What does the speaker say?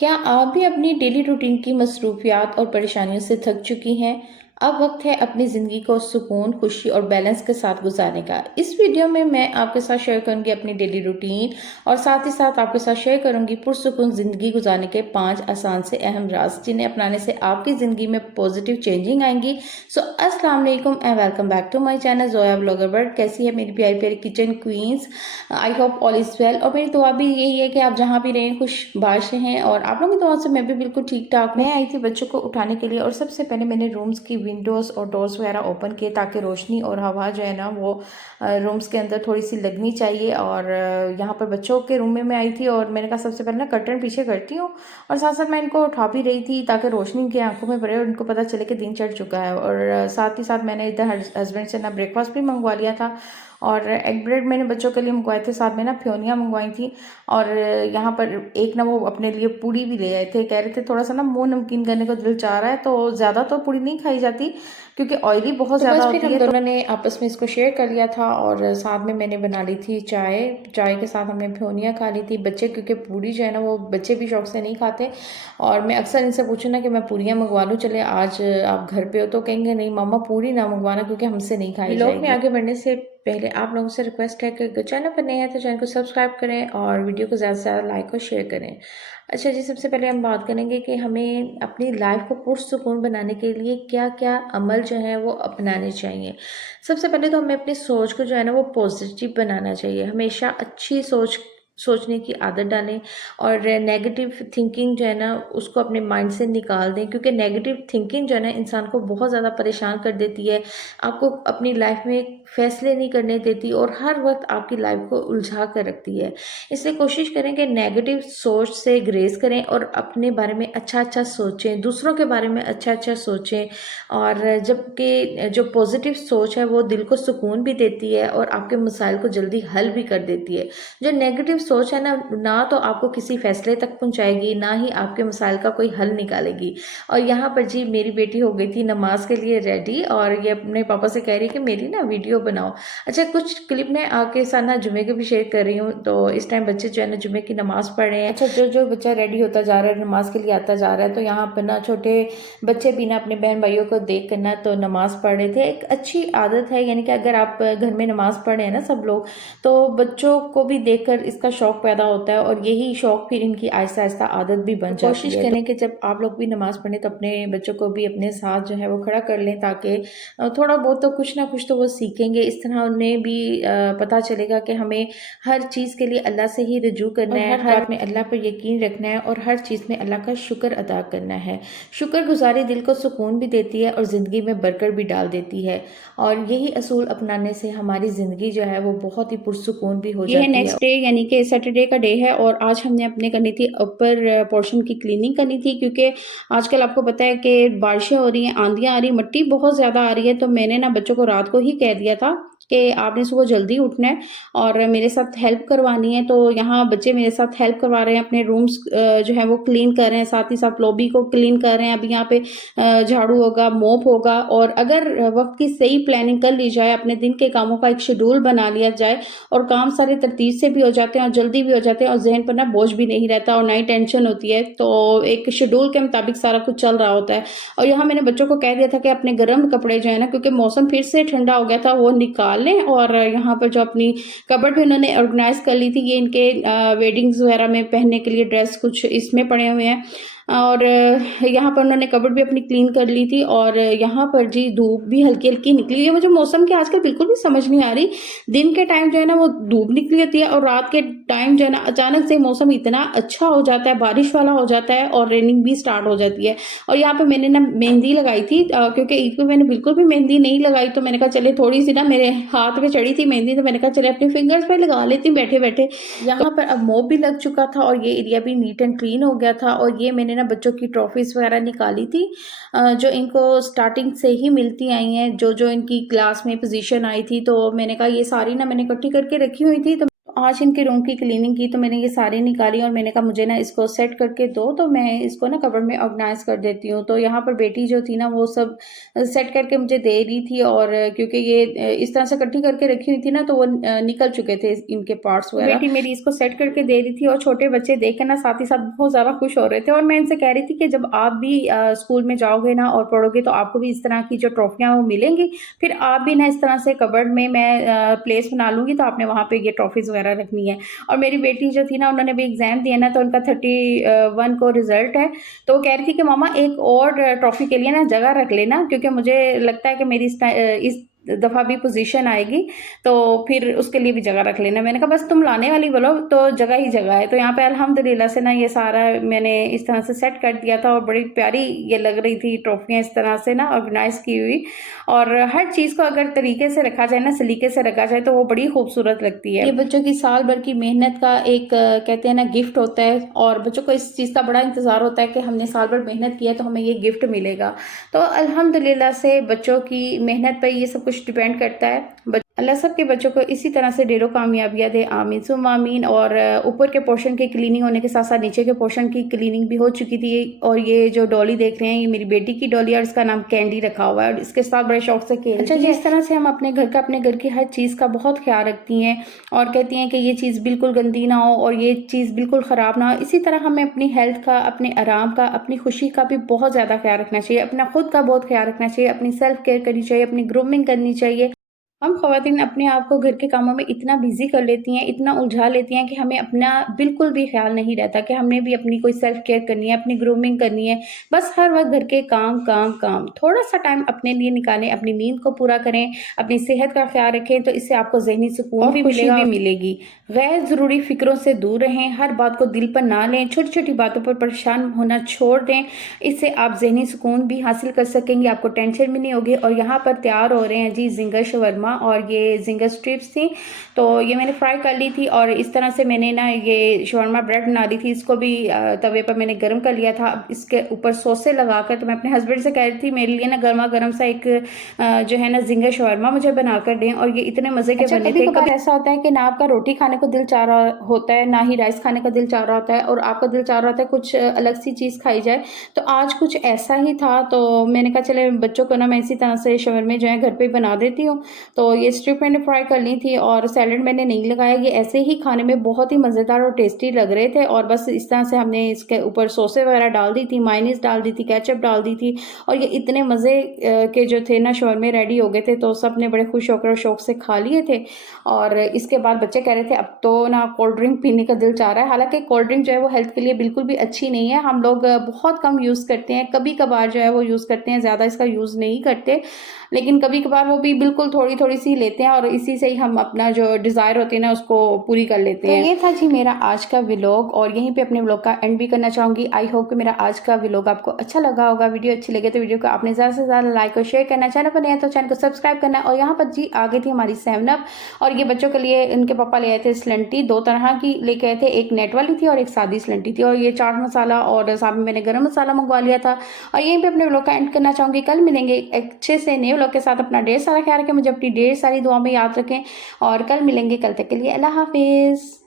क्या आप भी अपनी डेली रूटीन की मसरूफियात और परेशानियों से थक चुकी हैं? अब वक्त है अपनी ज़िंदगी को सुकून, खुशी और बैलेंस के साथ गुजारने का। इस वीडियो में मैं आपके साथ शेयर करूंगी अपनी डेली रूटीन और साथ ही साथ आपके साथ शेयर करूंगी पुरसुकून ज़िंदगी गुजारने के 5 आसान से अहम राज जिन्हें अपनाने से आपकी ज़िंदगी में पॉजिटिव चेंजिंग आएंगी। सो अस्सलाम वालेकुम and welcome back to my channel Zoya blogger world. कैसी है मेरी प्यारी प्यारी kitchen queens? I hope all is well. और मेरी दुआ भी यही है कि आप जहाँ भी रहें खुशबाश रहें और आप लोगों की दुआ से मैं भी बिल्कुल ठीक ठाक हूँ। मैं आई थी बच्चों को उठाने के लिए और सबसे पहले मैंने रूम्स की विंडोज़ और डोर्स वगैरह ओपन किए ताकि रोशनी और हवा जो है ना वो रूम्स के अंदर थोड़ी सी लगनी चाहिए। और यहाँ पर बच्चों के रूम में मैं आई थी और मैंने कहा सबसे पहले ना कर्टन पीछे करती हूँ और साथ साथ मैं इनको उठा भी रही थी ताकि रोशनी इनकी आंखों में पड़े और उनको पता चले कि दिन चढ़ चुका है। और साथ ही साथ मैंने इधर हस्बैंड से ना ब्रेकफास्ट भी मंगवा लिया था और एग ब्रेड मैंने बच्चों के लिए मंगवाए थे, साथ में ना फ्योनियाँ मंगवाई थी। और यहाँ पर एक ना वो अपने लिए पूड़ी भी ले आए थे, कह रहे थे थोड़ा सा ना मुंह नमकीन करने को दिल चाह रहा है। तो ज़्यादा तो पूड़ी नहीं खाई जाती क्योंकि ऑयली बहुत ज़्यादा होती है। फिर हम दोनों ने आपस में इसको शेयर कर लिया था और साथ में मैंने बना ली थी चाय। चाय के साथ हमने फ्योनियाँ खा ली थी। बच्चे क्योंकि पूड़ी जो है ना वो बच्चे भी शौक से नहीं खाते और मैं अक्सर इनसे पूछूँ ना कि मैं पूड़ियाँ मंगवा लूँ, चले आज आप घर पे हो, तो कहेंगे नहीं मामा पूड़ी ना मंगवाना क्योंकि हमसे नहीं खाई जाएगी। व्लॉग में आगे बढ़ने से पहले आप लोगों से रिक्वेस्ट है कि चैनल पर नए हैं तो चैनल को सब्सक्राइब करें और वीडियो को ज़्यादा से ज़्यादा लाइक और शेयर करें। अच्छा जी, सबसे पहले हम बात करेंगे कि हमें अपनी लाइफ को पुरसुकून बनाने के लिए क्या क्या अमल जो है वो अपनाने चाहिए। सबसे पहले तो हमें अपनी सोच को जो है ना वो पॉजिटिव बनाना चाहिए। हमेशा अच्छी सोचने की आदत डालें और नेगेटिव थिंकिंग जो है ना उसको अपने माइंड से निकाल दें क्योंकि नेगेटिव थिंकिंग जो है ना इंसान को बहुत ज़्यादा परेशान कर देती है, आपको अपनी लाइफ में फैसले नहीं करने देती और हर वक्त आपकी लाइफ को उलझा कर रखती है। इसलिए कोशिश करें कि नेगेटिव सोच से ग्रेज करें और अपने बारे में अच्छा अच्छा सोचें, दूसरों के बारे में अच्छा अच्छा सोचें। और जबकि जो पॉजिटिव सोच है वो दिल को सुकून भी देती है और आपके मसाइल को जल्दी हल भी कर देती है। जो नेगेटिव सोच है ना तो आपको किसी फैसले तक पहुंचाएगी, ना ही आपके मसाइल का कोई हल निकालेगी। और यहाँ पर जी मेरी बेटी हो गई थी नमाज के लिए रेडी और ये अपने पापा से कह रही है कि मेरी ना वीडियो बनाओ। अच्छा, कुछ क्लिप ने आपके साथ ना जुमे के भी शेयर कर रही हूँ। तो इस टाइम बच्चे जो है ना जुमे की नमाज पढ़ रहे हैं। अच्छा, जो जो बच्चा रेडी होता जा रहा है नमाज के लिए आता जा रहा है, तो यहाँ पर ना छोटे बच्चे भी ना अपने बहन भाइयों को देख कर ना तो नमाज पढ़ रहे थे। एक अच्छी आदत है, यानी कि अगर आप घर में नमाज पढ़ रहे हैं ना सब लोग, तो बच्चों को भी देखकर इसका शौक पैदा होता है और यही शौक फिर इनकी आहिस्ता आहिस्ता आदत भी बन जाती है। कोशिश करें कि जब आप लोग भी नमाज पढ़ें तो अपने बच्चों को भी अपने साथ जो है वो खड़ा कर लें ताकि थोड़ा बहुत तो कुछ ना कुछ तो वो सीखेंगे। इस तरह उन्हें भी पता चलेगा कि हमें हर चीज़ के लिए अल्लाह से ही रुजू करना है, हर बात में अल्लाह पर यकीन रखना है और हर चीज़ में अल्लाह का शुक्र अदा करना है। शुक्रगुजारी दिल को सुकून भी देती है और ज़िंदगी में बरकत भी डाल देती है और यही असूल अपनाने से हमारी ज़िंदगी जो है वो बहुत ही पुरसुकून भी हो जाती है। ये है नेक्स्ट डे, यानी कि सैटरडे का डे है और आज हमने अपने करनी थी अपर पोर्शन की क्लीनिंग करनी थी क्योंकि आजकल आपको पता है कि बारिशें हो रही हैं, आंधियां आ रही, मिट्टी बहुत ज़्यादा आ रही है। तो मैंने ना बच्चों को रात को ही कह दिया था कि आपने सुबह जल्दी उठना है और मेरे साथ हेल्प करवानी है। तो यहाँ बच्चे मेरे साथ हेल्प करवा रहे हैं, अपने रूम्स जो है वो क्लीन कर रहे हैं, साथ ही साथ लॉबी को क्लीन कर रहे हैं। अभी यहाँ पे झाड़ू होगा, मोप होगा। और अगर वक्त की सही प्लानिंग कर ली जाए, अपने दिन के कामों का एक शेड्यूल बना लिया जाए और काम सारे तरतीब से भी हो जाते हैं और जल्दी भी हो जाते हैं और जहन पर ना बोझ भी नहीं रहता और ना ही टेंशन होती है। तो एक शेड्यूल के मुताबिक सारा कुछ चल रहा होता है। और यहाँ मैंने बच्चों को कह दिया था कि अपने गर्म कपड़े जो है ना, क्योंकि मौसम फिर से ठंडा हो गया था, वो निकाल लें। और यहाँ पर जो अपनी कबर्ड भी उन्होंने ऑर्गेनाइज कर ली थी, ये इनके वेडिंग्स वगैरह में पहनने के लिए ड्रेस कुछ इसमें पड़े हुए हैं। और यहाँ पर उन्होंने कबर्ड भी अपनी क्लीन कर ली थी। और यहाँ पर जी धूप भी हल्की हल्की निकली है। मुझे मौसम की आजकल बिल्कुल भी समझ नहीं आ रही, दिन के टाइम जो है ना वो धूप निकली होती है और रात के टाइम जो है ना अचानक से मौसम इतना अच्छा हो जाता है, बारिश वाला हो जाता है और रेनिंग भी स्टार्ट हो जाती है। और यहाँ पे मैंने ना मेहंदी लगाई थी क्योंकि ईद पे मैंने बिल्कुल भी मेहंदी नहीं लगाई। तो मैंने कहा चले थोड़ी सी ना मेरे हाथ पे चढ़ी थी मेहंदी, तो मैंने कहा चले अपने फिंगर्स पे लगा लेती हूँ बैठे बैठे। यहाँ पर अब मोब भी लग चुका था और ये एरिया भी नीट एंड क्लीन हो गया था। और ये मैंने ना बच्चों की ट्रॉफीज वगैरह निकाली थी जो इनको स्टार्टिंग से ही मिलती आई हैं, जो जो इनकी क्लास में पोजीशन आई थी। तो मैंने कहा ये सारी ना मैंने इकट्ठी करके रखी हुई थी। तो आज इनके रूम की क्लीनिंग की तो मैंने ये सारी निकाली और मैंने कहा मुझे ना इसको सेट करके दो, तो मैं इसको ना कबर्ड में ऑर्गेनाइज कर देती हूँ। तो यहाँ पर बेटी जो थी ना वो सब सेट करके मुझे दे रही थी, और क्योंकि ये इस तरह से इकट्ठी करके रखी हुई थी ना तो वो निकल चुके थे इनके पार्ट्स वगैरह। बेटी मेरी इसको सेट करके दे रही थी और छोटे बच्चे देख के ना साथ ही साथ बहुत ज़्यादा खुश हो रहे थे। और मैं इनसे कह रही थी कि जब आप भी स्कूल में जाओगे ना और पढ़ोगे तो आपको भी इस तरह की जो ट्रॉफियाँ वो मिलेंगी, फिर आप भी ना इस तरह से कबर्ड में मैं प्लेस बना लूँगी तो आपने वहाँ पे ये ट्रॉफीज़ वगैरह रखनी है। और मेरी बेटी जो थी ना उन्होंने भी एग्ज़ाम दिया ना तो उनका 31 को रिज़ल्ट है, तो वो कह रही थी कि मम्मा एक और ट्रॉफ़ी के लिए ना जगह रख लेना, क्योंकि मुझे लगता है कि मेरी इस दफ़ा भी पोजीशन आएगी तो फिर उसके लिए भी जगह रख लेना। मैंने कहा बस तुम लाने वाली बोलो तो जगह ही जगह है। तो यहाँ पे अल्हम्दुलिल्लाह से ना ये सारा मैंने इस तरह से सेट कर दिया था और बड़ी प्यारी ये लग रही थी ट्रॉफियाँ इस तरह से ना ऑर्गेनाइज की हुई। और हर चीज़ को अगर तरीके से रखा जाए ना, सलीके से रखा जाए तो वो बड़ी खूबसूरत लगती है। ये बच्चों की साल भर की मेहनत का एक कहते हैं ना गिफ्ट होता है, और बच्चों को इस चीज़ का बड़ा इंतज़ार होता है कि हमने साल भर मेहनत की है तो हमें ये गिफ्ट मिलेगा। तो अल्हम्दुलिल्लाह से बच्चों की मेहनत पर ये सब कुछ डिपेंड करता है। अल्लाह सब के बच्चों को इसी तरह से ढेरों कामयाबियाँ दे, आमीन सुम्म आमीन। और ऊपर के पोर्शन की क्लीनिंग होने के साथ साथ नीचे के पोर्शन की क्लीनिंग भी हो चुकी थी। और ये जो डॉली देख रहे हैं ये मेरी बेटी की डॉली है और इसका नाम कैंडी रखा हुआ है और इसके साथ बड़े शौक से खेलती है। अच्छा, जिस तरह से हम अपने घर की हर चीज़ का बहुत ख्याल रखती हैं और कहती हैं कि ये चीज़ बिल्कुल गंदी ना हो और ये चीज़ बिल्कुल ख़राब ना हो, इसी तरह हमें अपनी हेल्थ का, अपने आराम का, अपनी खुशी का भी बहुत ज़्यादा ख्याल रखना चाहिए। अपना खुद का बहुत ख्याल रखना चाहिए, अपनी सेल्फ केयर करनी चाहिए, अपनी ग्रूमिंग करनी चाहिए। हम ख़वातीन अपने आप को घर के कामों में इतना बिज़ी कर लेती हैं, इतना उलझा लेती हैं कि हमें अपना बिल्कुल भी ख़्याल नहीं रहता कि हमने भी अपनी कोई सेल्फ केयर करनी है, अपनी ग्रूमिंग करनी है। बस हर वक़्त घर के काम, काम, काम। थोड़ा-सा टाइम अपने लिए निकालें, अपनी नींद को पूरा करें, अपनी सेहत का ख़्याल रखें, तो इससे आपको ज़हनी सुकून भी मिलेगा, खुशी भी मिलेगी। गैर ज़रूरी फ़िक्रों से दूर रहें, हर बात को दिल पर ना लें, छोटी-छोटी बातों पर परेशान होना छोड़ दें। इससे आप ज़हनी सुकून भी हासिल कर सकेंगे, आपको टेंशन भी नहीं होगी। और यहाँ पर तैयार हो रहे हैं जी ज़िंगर शवरमा, और ये ज़िंगर स्ट्रिप्स थी, तो ये मैंने फ्राई कर ली थी। और इस तरह से मैंने ना ये शवरमा ब्रेड बना ली थी, इसको भी तवे पर मैंने गर्म कर लिया था। अब इसके ऊपर सॉसे लगाकर, तो मैं अपने हस्बैंड से कह रही थी मेरे लिए ना गर्मा गर्म सा एक जो है ना ज़िंगर शवरमा मुझे बना कर दें, और ये इतने मज़े के बने थे। कभी ऐसा होता है कि ना आपका रोटी खाने को दिल चाह रहा होता है, ना ही राइस खाने का दिल चाह रहा होता है, और आपका दिल चाह रहा होता है कुछ अलग सी चीज़ खाई जाए। तो आज कुछ ऐसा ही था, तो मैंने कहा चले बच्चों को ना मैं इसी तरह से शवरमे जो है घर पे बना देती हूँ। तो ये स्ट्रिप मैंने फ्राई कर ली थी और सैलेड मैंने नहीं लगाया। ये ऐसे ही खाने में बहुत ही मज़ेदार और टेस्टी लग रहे थे, और बस इस तरह से हमने इसके ऊपर सॉसें वगैरह डाल दी थी, मायोनीज़ डाल दी थी, केचप डाल दी थी, और ये इतने मज़े के जो थे ना शवरमे रेडी हो गए थे, तो सब ने बड़े खुश होकर और शौक से खा लिए थे। और इसके बाद बच्चे कह रहे थे अब तो ना कोल्ड ड्रिंक पीने का दिल चाह रहा है। हालाँकि कोल्ड ड्रिंक जो है वो हेल्थ के लिए बिल्कुल भी अच्छी नहीं है। हम लोग बहुत कम यूज़ करते हैं, कभी-कभार जो है वो यूज़ करते हैं, ज़्यादा इसका यूज़ नहीं करते। लेकिन कभी-कभार वो भी बिल्कुल थोड़ी-थोड़ी सी लेते हैं, और इसी से ही हम अपना जो डिज़ायर होती है ना उसको पूरी कर लेते हैं। तो ये था जी मेरा आज का व्लॉग, और यहीं पे अपने व्लॉग का एंड भी करना चाहूँगी। आई होप कि मेरा आज का व्लॉग आपको अच्छा लगा होगा। वीडियो अच्छी लगे तो वीडियो को आपने ज़्यादा से ज़्यादा लाइक और शेयर करना, चैनल पर नया तो चैनल को सब्सक्राइब करना। और यहाँ पर जी आ गई थी हमारी 7 अप, और ये बच्चों के लिए इनके पापा ले आए थे स्लंटी, 2 तरह की लेके आए थे, एक नेट वाली थी और एक सादी स्लंटी थी। और ये चाट मसाला और साथ में मैंने गरम मसाला मंगवा लिया था। और यहीं पे अपने व्लॉग का एंड करना चाहूँगी। कल मिलेंगे एक अच्छे से नए व्लॉग के साथ। अपना ढेर सारा ख्याल रखें, मुझे अपनी ढेर सारी दुआ में याद रखें, और कल मिलेंगे। कल तक के लिए अल्लाह हाफिज़।